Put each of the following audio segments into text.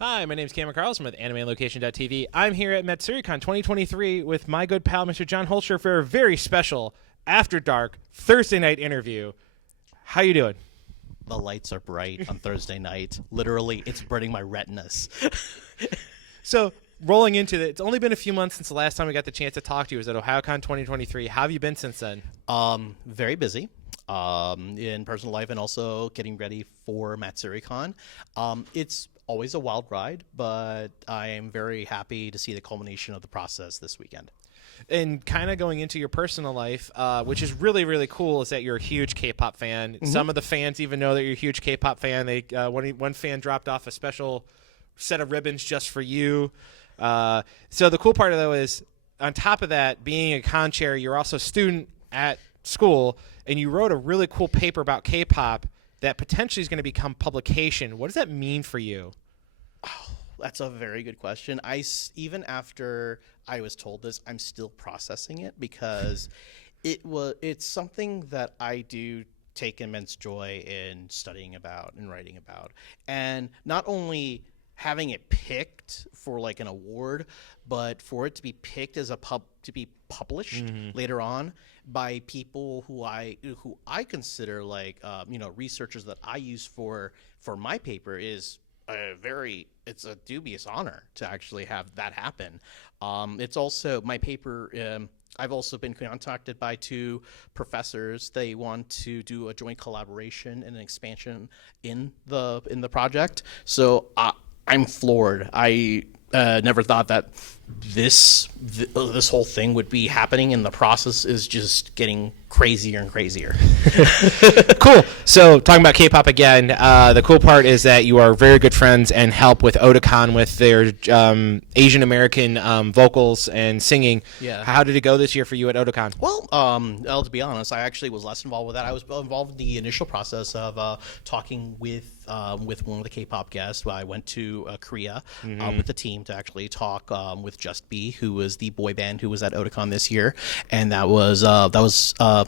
Hi, my name is Cameron Carlson with AnimeLocation.tv. I'm here at Matsuricon 2023 with my good pal, Mr. John Hoelscher, for a very special After Dark Thursday night interview. How you doing? The lights are bright on Thursday night. Literally, it's burning my retinas. So, rolling into it, it's only been a few months since the last time we got the chance to talk to you. It was at OhioCon 2023. How have you been since then? Very busy in personal life and also getting ready for Matsuricon. It's always a wild ride, but I am very happy to see the culmination of the process this weekend. And kind of going into your personal life, which is really, really cool, is that you're a huge K-pop fan. Mm-hmm. Some of the fans even know that you're a huge K-pop fan. They one fan dropped off a special set of ribbons just for you. So the cool part, though, is on top of that, being a con chair, you're also a student at school, and you wrote a really cool paper about K-pop that potentially is going to become publication. What does that mean for you? Oh, that's a very good question. Even after I was told this, I'm still processing it because it's something that I do take immense joy in studying about and writing about. And not only having it picked for like an award, but for it to be picked as to be published later on by people who I consider like researchers that I use for my paper is it's a dubious honor to actually have that happen. It's also my paper. I've also been contacted by two professors. They want to do a joint collaboration and an expansion in the project. So I'm floored. I never thought that this whole thing would be happening, and the process is just getting crazier and crazier. Cool. So talking about K-pop again, the cool part is that you are very good friends and help with Otakon with their Asian American vocals and singing. Yeah. How did it go this year for you at Otakon? Well, to be honest, I actually was less involved with that. I was involved in the initial process of talking with one of the K-pop guests. I went to Korea with the team to actually talk with Just B, who was the boy band who was at Otakon this year, and that was a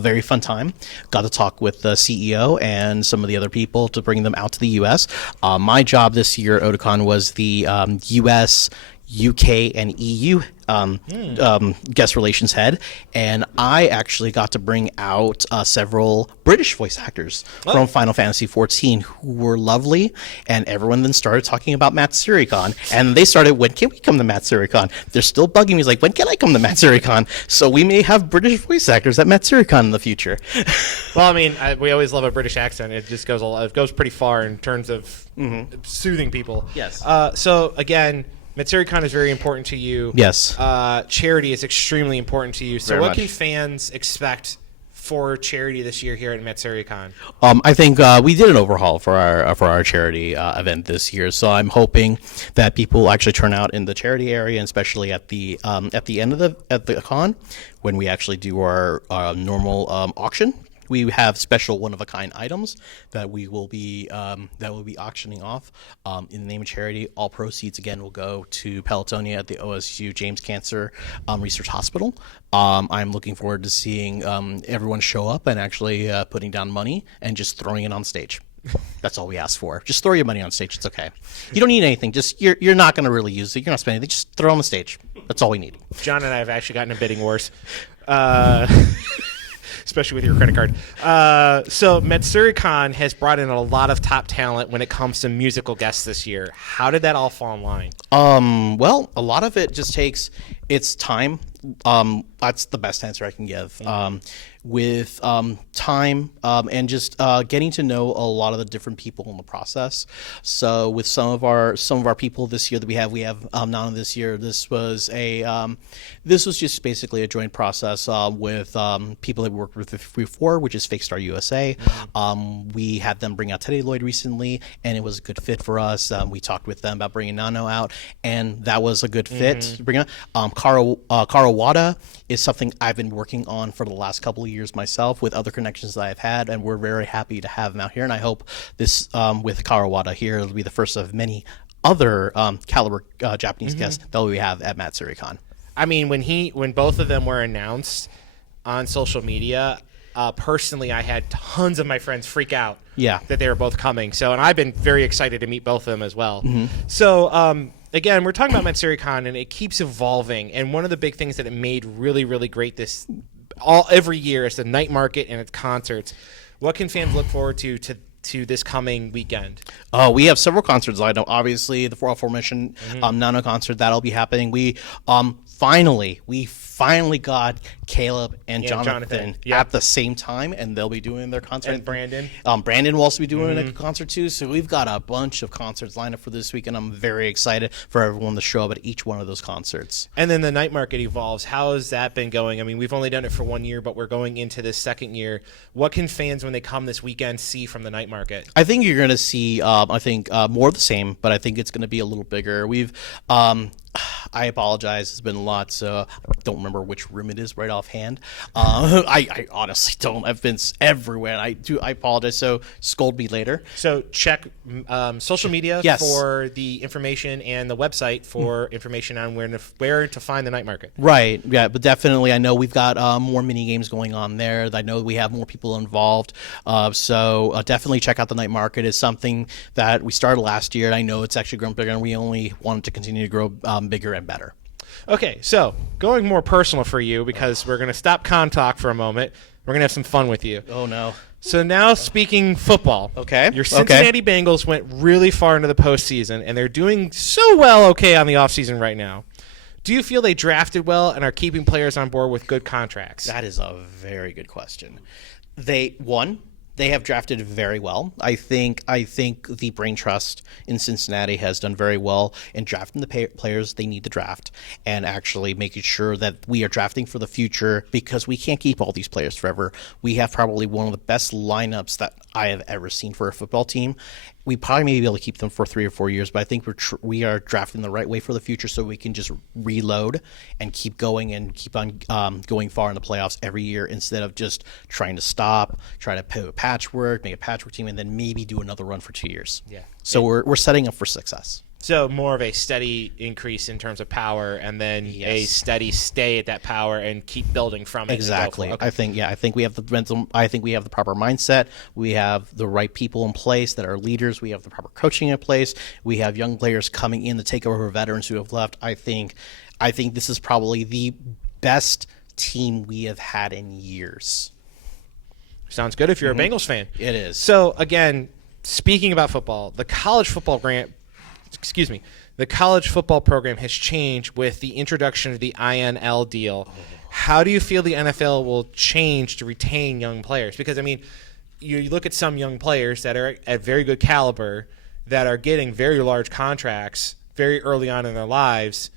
very fun time. Got to talk with the CEO and some of the other people to bring them out to the U.S. My job this year at Otakon was the U.S., UK, and EU guest relations head, and I actually got to bring out several British voice actors from Final Fantasy XIV who were lovely, and everyone then started talking about Matsuricon, and they started, when can we come to Matsuricon? They're still bugging me, like, when can I come to Matsuricon? So we may have British voice actors at Matsuricon in the future. Well, I mean, we always love a British accent. It just goes pretty far in terms of soothing people. Yes. So again, Matsuricon is very important to you. Yes. Charity is extremely important to you. So Very what much. can fans expect for charity this year here at Matsuricon? I think we did an overhaul for our charity event this year, so I'm hoping that people will actually turn out in the charity area, and especially at the end of the con when we actually do our normal auction. We have special one-of-a-kind items that we will be auctioning off in the name of charity. All proceeds again will go to Pelotonia at the OSU James Cancer Research Hospital. I'm looking forward to seeing everyone show up and actually putting down money and just throwing it on stage. That's all we ask for. Just throw your money on stage. It's okay. You don't need anything. Just you're not going to really use it. You're not spending anything. Just throw it on the stage. That's all we need. John and I have actually gotten in bidding wars. Especially with your credit card. So Matsuricon has brought in a lot of top talent when it comes to musical guests this year. How did that all fall in line? Well, a lot of it just takes its time. That's the best answer I can give. With time and just getting to know a lot of the different people in the process. So with some of our people this year that we have Nana this year. This was just basically a joint process with people that we worked with before, which is Fake Star USA. We had them bring out Teddy Lloyd recently, and it was a good fit for us. We talked with them about bringing Nano out, and that was a good fit to bring out. Kara Wada is something I've been working on for the last couple of years myself with other connections that I've had, and we're very happy to have him out here. And I hope this with Karawada here will be the first of many other caliber Japanese guests that we have at Matsuricon. I mean, when both of them were announced on social media, personally, I had tons of my friends freak out Yeah. that they were both coming. So, and I've been very excited to meet both of them as well. Mm-hmm. So, again, we're talking about Matsuricon, and it keeps evolving. And one of the big things that it made really, really great every year is the night market and its concerts. What can fans look forward to this coming weekend? We have several concerts lined up. Obviously, the aforementioned Nano concert that'll be happening. We finally got Caleb and Jonathan at the same time, and they'll be doing their concert. And Brandon. Brandon will also be doing a concert too. So we've got a bunch of concerts lined up for this week, and I'm very excited for everyone to show up at each one of those concerts. And then the night market evolves. How has that been going? I mean, we've only done it for 1 year, but we're going into this second year. What can fans, when they come this weekend, see from the night market? I think you're going to see, more of the same, but I think it's going to be a little bigger. I apologize. It's been a lot, so I don't remember which room it is right offhand. I honestly don't. I've been everywhere. And I apologize. So scold me later. So check social media Yes. for the information and the website for information on where to find the night market. Right. Yeah. But definitely, I know we've got more mini games going on there. I know we have more people involved. So definitely check out the night market. It's something that we started last year. And I know it's actually grown bigger, and we only want it to continue to grow bigger and better. Okay, so going more personal for you, because we're going to stop con talk for a moment. We're going to have some fun with you. Oh, no. So now speaking football. Okay. Your Cincinnati Bengals went really far into the postseason, and they're doing so well on the offseason right now. Do you feel they drafted well and are keeping players on board with good contracts? That is a very good question. They have drafted very well. I think the brain trust in Cincinnati has done very well in drafting the players they need to draft, and actually making sure that we are drafting for the future, because we can't keep all these players forever. We have probably one of the best lineups that I have ever seen for a football team. We probably may be able to keep them for 3 or 4 years, but I think we are drafting the right way for the future, so we can just reload and keep going and keep on going far in the playoffs every year, instead of just trying to stop, try to make a patchwork team, and then maybe do another run for 2 years. Yeah. So we're setting up for success. So more of a steady increase in terms of power, and then a steady stay at that power and keep building from it. Exactly. Okay. I think we have the proper mindset. We have the right people in place that are leaders. We have the proper coaching in place. We have young players coming in to take over veterans who have left. I think this is probably the best team we have had in years. Sounds good if you're a Bengals fan. It is. So again, speaking about football, the college football program has changed with the introduction of the INL deal. How do you feel the NFL will change to retain young players? Because, I mean, you look at some young players that are at very good caliber that are getting very large contracts very early on in their lives.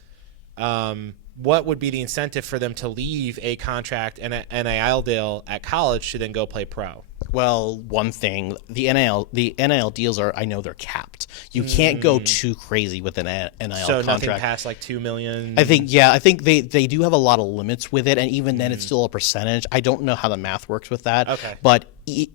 What would be the incentive for them to leave a contract and an NIL deal at college to then go play pro? Well, one thing, the NIL deals I know they're capped. You can't go too crazy with an NIL so contract. Nothing past like $2 million. I think they do have a lot of limits with it, and even then it's still a percentage. I don't know how the math works with that. Okay. But it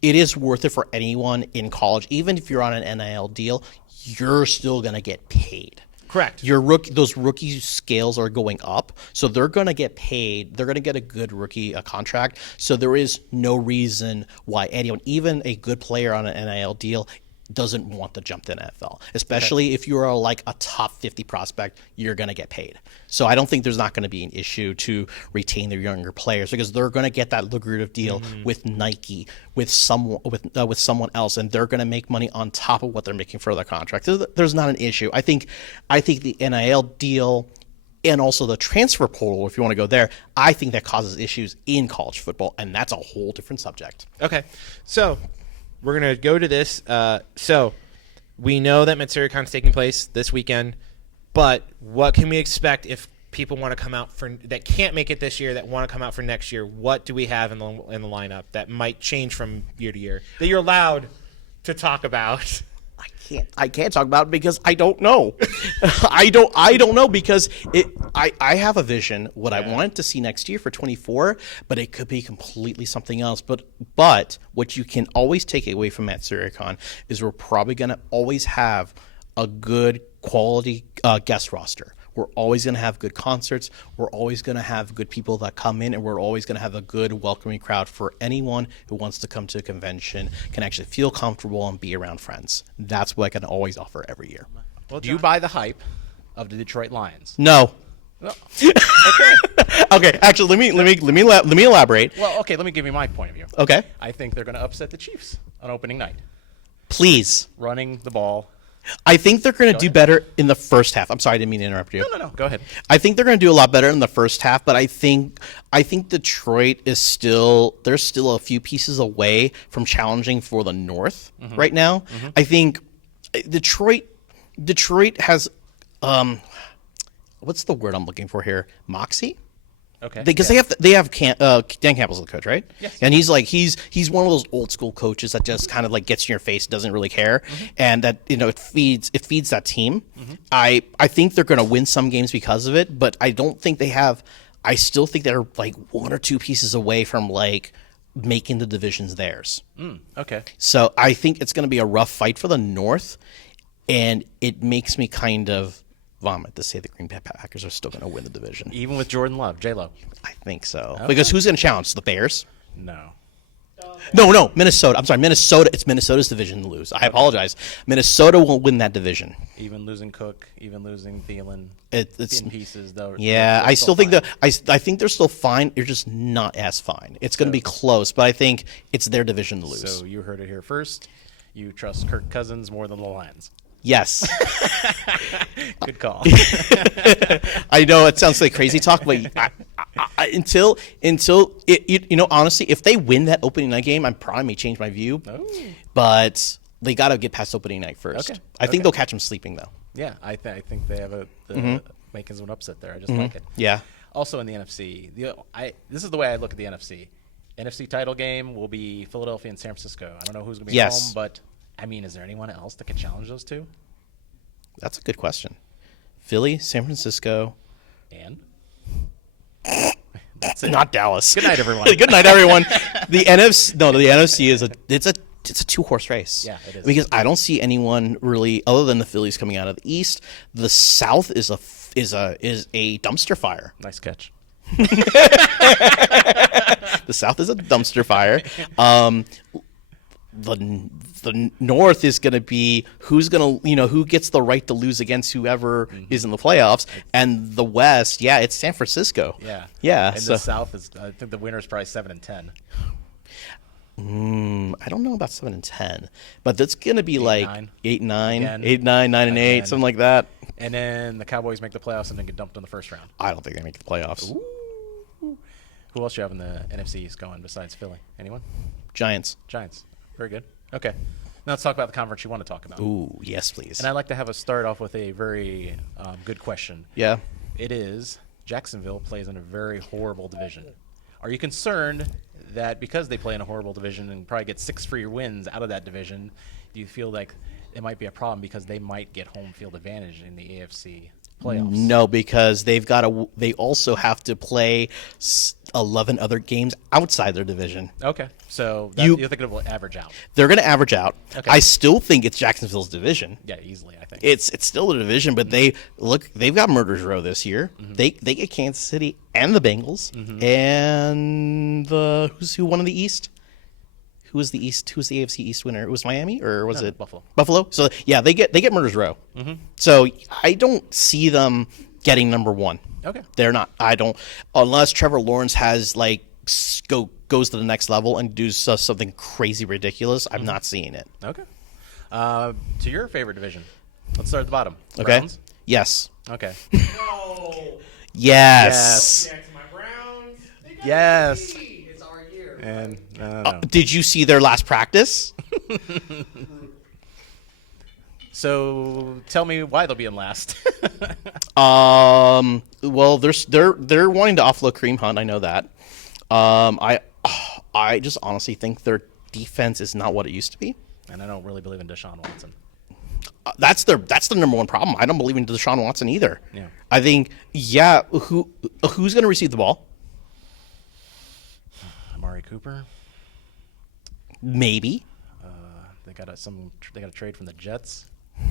is worth it for anyone in college. Even if you're on an NIL deal, you're still going to get paid. Correct. Those rookie scales are going up, so they're going to get paid. They're going to get a good rookie contract. So there is no reason why anyone, even a good player on an NIL deal, doesn't want to jump to NFL. Especially if you're like a top 50 prospect, you're going to get paid. So I don't think there's not going to be an issue to retain their younger players, because they're going to get that lucrative deal with Nike, with someone else, and they're going to make money on top of what they're making for their contract. There's not an issue. I think the NIL deal and also the transfer portal, if you want to go there, I think that causes issues in college football, and that's a whole different subject. Okay, so we're going to go to this. So we know that Matsuricon is taking place this weekend, but what can we expect if people want to come out that can't make it this year, that want to come out for next year? What do we have in the lineup that might change from year to year that you're allowed to talk about? I can't talk about it because I don't know. I don't know, because I have a vision what I want to see next year for 24, but it could be completely something else. But what you can always take away from Matsuricon is we're probably going to always have a good quality guest roster. We're always going to have good concerts. We're always going to have good people that come in, and we're always going to have a good, welcoming crowd for anyone who wants to come to a convention, can actually feel comfortable and be around friends. That's what I can always offer every year. Well, do you buy the hype of the Detroit Lions? No. Well, okay. Okay, actually, let me elaborate. Well, okay. Let me give you my point of view. Okay, I think they're going to upset the Chiefs on opening night, please. running the ball. I think they're going to do better in the first half. I'm sorry, I didn't mean to interrupt you. No. Go ahead. I think they're going to do a lot better in the first half, but I think Detroit is still a few pieces away from challenging for the North right now. I think Detroit has what's the word I'm looking for here? Moxie? Okay. Because yeah. they have Dan Campbell's the coach, right? Yes. And he's one of those old school coaches that just kind of like gets in your face, doesn't really care, and that it feeds that team. I think they're going to win some games because of it, but I don't think they have. I still think they're like one or two pieces away from like making the divisions theirs. Okay. So I think it's going to be a rough fight for the North, and it makes me kind of vomit to say the Green Bay Packers are still going to win the division. Even with Jordan Love, J-Lo. I think so. Because who's going to challenge? The Bears? No. No, Minnesota. I'm sorry, Minnesota. It's Minnesota's division to lose. I apologize. Minnesota won't win that division. Even losing Cook, even losing Thielen, It's in pieces though. yeah. they're I still think fine. I think they're still fine. They're just not as fine. It's going to be close, but I think it's their division to lose. So you heard it here first. You trust Kirk Cousins more than the Lions. Yes. Good call. I know it sounds like crazy talk, but until it, honestly, if they win that opening night game, I probably may change my view. Oh. But they got to get past opening night first. Okay. I think they'll catch them sleeping though. Yeah, I think they have the makings of an upset there. I just like it. Yeah. Also in the NFC, this is the way I look at the NFC. NFC title game will be Philadelphia and San Francisco. I don't know who's going to be Yes. home, but I mean, is there anyone else that can challenge those two? That's a good question. Philly, San Francisco, And that's it. not Dallas. Good night, everyone. Good night, everyone. The NFC is it's a two-horse race. Yeah, it is. Because I don't see anyone really other than the Phillies coming out of the East. The South is a dumpster fire. Nice catch. The South is a dumpster fire. The North is going to be who gets the right to lose against whoever is in the playoffs, and the West, it's San Francisco. Yeah. And So the South is, I think the winner is probably 7-10. I don't know about 7-10, but that's going to be like 9. 8-9, Again. 8-9, 9-8, Again. something like that. And then the Cowboys make the playoffs and then get dumped in the first round. I don't think they make the playoffs. Who else do you have in the NFC East going besides Philly? Anyone? Giants. Giants. Very good. Okay. Now let's talk about the conference you want to talk about. Ooh, yes, please. And I'd like to have us start off with a very good question. Yeah. It is Jacksonville plays in a very horrible division. Are you concerned that because they play in a horrible division and probably get 6 free wins out of that division, do you feel like it might be a problem because they might get home field advantage in the AFC playoffs? No, because they also have to play 11 other games outside their division. Okay. So You- you think it will average out? They're going to average out. Okay. I still think it's Jacksonville's division. Yeah, easily, I think. It's still a division, but they've got Murder's Row this year. They get Kansas City and the Bengals and who won in the East? Who was the East? Who was the AFC East winner? It was Miami or was it Buffalo. Buffalo. So yeah, they get Murder's Row. So I don't see them getting number one. Okay. They're not. I don't unless Trevor Lawrence has goes to the next level and does something crazy ridiculous. I'm not seeing it. Okay. To your favorite division. Let's start at the bottom. Okay. Browns? Yes. Okay. No. Yes. Back to my Browns. They got Yes. the lead. It's our year. And no. Did you see their last practice? So tell me why they'll be in last. Well, they're wanting to offload Kareem Hunt. I know that. I just honestly think their defense is not what it used to be. And I don't really believe in Deshaun Watson. That's the number one problem. I don't believe in Deshaun Watson either. Yeah. I think who's going to receive the ball? Amari Cooper. Maybe. They got a trade from the Jets.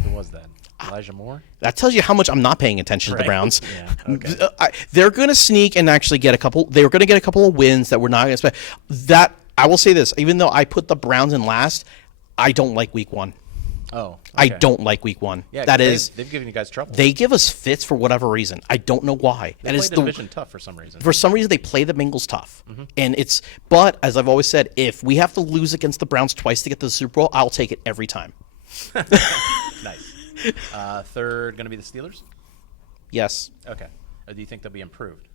The was that? Elijah Moore? That tells you how much I'm not paying attention to the Right. Browns. Yeah, okay. They're going to sneak and actually get a couple. They're going to get a couple of wins that we're not going to expect. That I will say this: even though I put the Browns in last, I don't like Week 1. Oh, I okay. don't like Week 1. Yeah, that 'cause is, they've given you guys trouble. they give us fits for whatever reason. I don't know why. They And played it's the the division tough for some reason. for some reason they play the Bengals tough, and it's. But as I've always said, if we have to lose against the Browns twice to get to the Super Bowl, I'll take it every time. Nice. Third going to be the Steelers? Yes, Okay. Or do you think they'll be improved?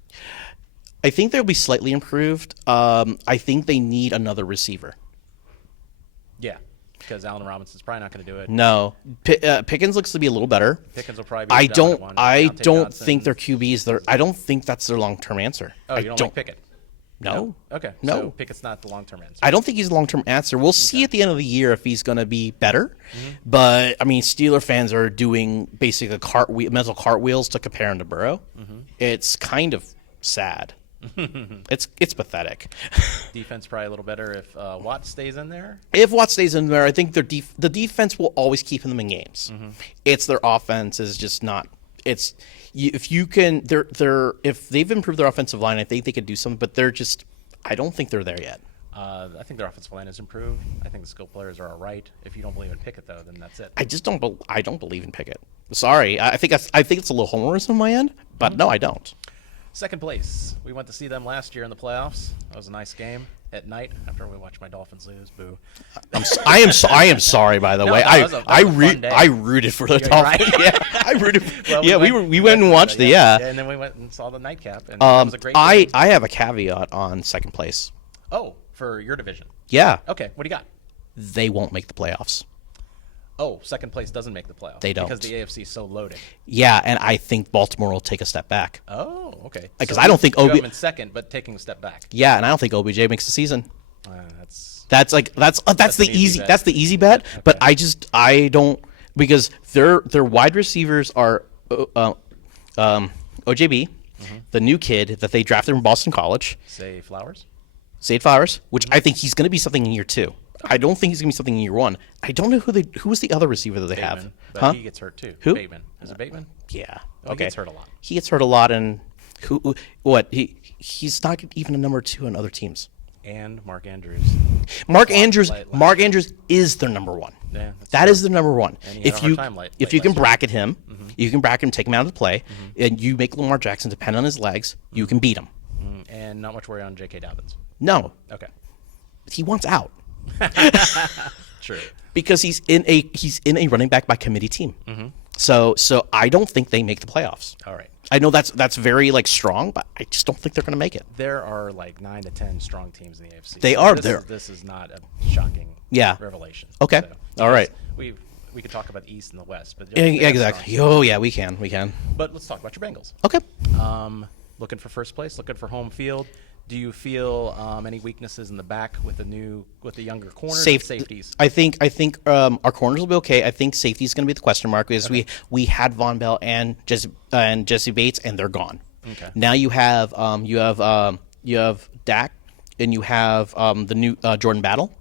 I think they'll be slightly improved. I think they need another receiver. Yeah, because Allen Robinson's probably not going to do it. No, Pickens looks to be a little better. Pickens will probably be I the don't. dominant one. I Deontay don't Johnson. think their QBs. I don't think that's their long-term answer. Oh, I you don't like Pickett? No. Okay. No. So Pickett's not the long-term answer. I don't think he's a long-term answer. We'll see at the end of the year if he's going to be better. But I mean, Steeler fans are doing basically mental cartwheels to compare him to Burrow. It's kind of sad. It's pathetic. Defense probably a little better if Watt stays in there. If Watt stays in there, I think the defense will always keep them in games. It's their offense is just not. It's if you can. If they've improved their offensive line, I think they could do something. But they're just. I don't think they're there yet. I think their offensive line has improved. I think the skill players are all right. If you don't believe in Pickett, though, then that's it. I just don't. I don't believe in Pickett. Sorry, I think it's a little homerism on my end, but no, I don't. Second place. We went to see them last year in the playoffs. That was a nice game at night after we watched my Dolphins lose. Boo. I am sorry. By the way, that was a fun day. I rooted for the You're Dolphins. right. Yeah, I rooted. Well, we went and watched the and then we went and saw the nightcap. And it was a great game. I have a caveat on second place. Oh, for your division. Yeah, Okay, what do you got? they won't make the playoffs. Oh, second place doesn't make the playoffs. They don't. Because the AFC is so loaded. Yeah, and I think Baltimore will take a step back. Oh, okay. Because So I don't think you have OB them in second, but taking a step back. Yeah, and I don't think OBJ makes the season. That's That's the an easy easy bet. that's the easy bet. But I don't because their wide receivers are OJB, the new kid that they drafted from Boston College, say Flowers. Zay Flowers, which I think he's going to be something in year 2. I don't think he's going to be something in year 1. I don't know who was the other receiver that they have. Bateman, but Huh? he gets hurt too. Who? Bateman. Is it Bateman? Yeah. Oh, Okay. He gets hurt a lot. He gets hurt a lot, and he's not even a number 2 on other teams. And Mark Andrews. Mark Andrews is their number 1. Yeah, That is the number 1. And he had a hard time late If you can last year. bracket him, you can bracket him, take him out of the play, and you make Lamar Jackson depend on his legs, you can beat him. And not much worry on J.K. Dobbins. No, Okay. he wants out True. because he's in a running back by committee team. So I don't think they make the playoffs. All right. I know that's very strong, but I just don't think they're going to make it. There are like 9 to 10 strong teams in the AFC. They are this there. This is not a shocking revelation. Okay. So, All right. We could talk about the East and the West, but Yeah, they have exactly. strong Oh yeah, we can. But let's talk about your Bengals. Okay. Looking for first place, looking for home field. Do you feel any weaknesses in the back with the younger corners and safeties? I think our corners will be okay. I think safety is going to be the question mark because we had Von Bell and Jesse Bates and they're gone. Okay. Now you have Dak and you have the new Jordan Battle.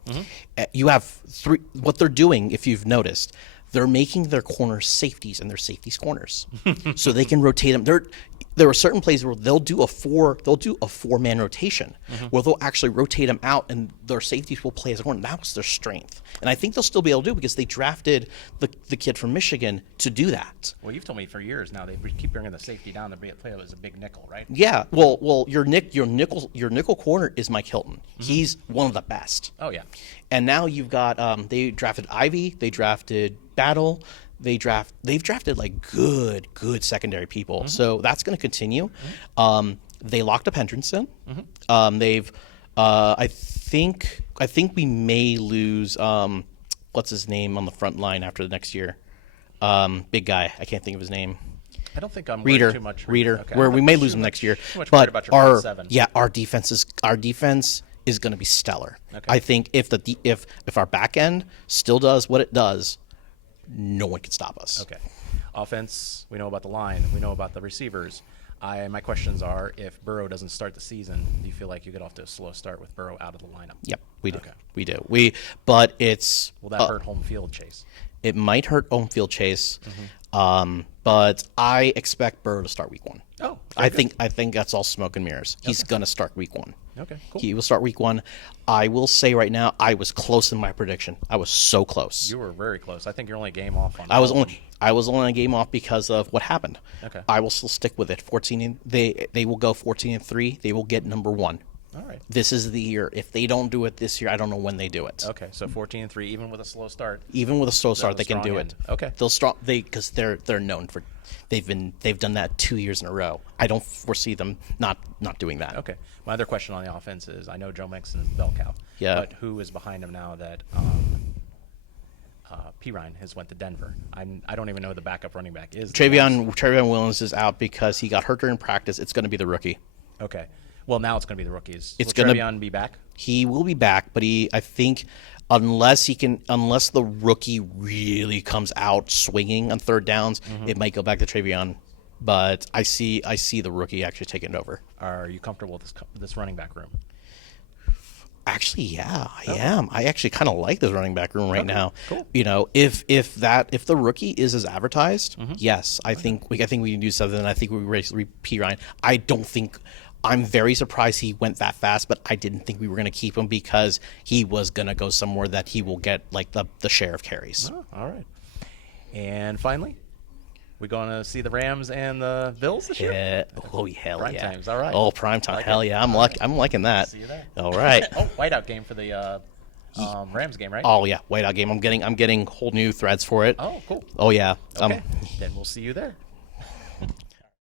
You have 3. What they're doing, if you've noticed, they're making their corners safeties and their safeties corners, so they can rotate them. There are certain plays where they'll do a 4-man rotation where they'll actually rotate them out and their safeties will play as a corner. That was their strength, and I think they'll still be able to do it because they drafted the kid from Michigan to do that. Well, you've told me for years now they keep bringing the safety down to play as a big nickel, right? Yeah, well, your nickel corner is Mike Hilton. He's one of the best. Oh yeah. And now you've got they drafted Ivy, they drafted Battle, they've drafted like good secondary people. So that's going to continue. They locked up Hendrickson. I think we may lose what's his name on the front line after the next year. Big guy, I can't think of his name. I don't think I'm worried too much. Reader, Okay. where I'm we not may too lose him much- next year. too much worried But about your front seven. our defense is going to be stellar. Okay. I think if our back end still does what it does, no one can stop us. Okay. Offense, we know about the line. We know about the receivers. My questions are, if Burrow doesn't start the season, do you feel like you get off to a slow start with Burrow out of the lineup? Yep, we do. Okay. We do. But it's Will that hurt home field, Chase? It might hurt home field Chase, but I expect Burrow to start week 1. Oh, I think that's all smoke and mirrors. He's gonna start week 1. Okay, cool. He will start week 1. I will say right now, I was close in my prediction. I was so close. You were very close. I think you're only a game off on. I was only a game off because of what happened. Okay. I will still stick with it. They will go 14-3. They will get number 1. All right. This is the year. If they don't do it this year, I don't know when they do it. Okay, so 14-3, even with a slow start. Even with a slow start, they can strong do end. it. Okay. Because they're known for, they've done that 2 years in a row. I don't foresee them not doing that. Okay. My other question on the offense is, I know Joe Mixon is the bell cow. Yeah. But who is behind him now that Pirine has went to Denver? I don't even know who the backup running back is. Travion Williams is out because he got hurt during practice. It's going to be the rookie. Okay. Well, now it's going to be the rookies. It's Will gonna Travion be back? He will be back, but I think unless the rookie really comes out swinging on third downs, it might go back to Travion. But I see the rookie actually taking it over. Are you comfortable with this running back room? Actually, yeah, I am. I actually kind of like this running back room right now. Cool. You know, if the rookie is as advertised, yes, I think we can do something. I think we raise P Ryan. I don't think. I'm very surprised he went that fast, but I didn't think we were going to keep him because he was going to go somewhere that he will get like the share of carries. Oh, all right. And finally, we going to see the Rams and the Bills this year? Yeah. Oh, hell Prime yeah. times, all right. Oh, prime time. Like Hell it. yeah. I'm liking that. See you there. All right. Oh, whiteout game for the Rams game, right? Oh yeah, whiteout game. I'm getting whole new threads for it. Oh, cool. Oh yeah. Okay. Then we'll see you there.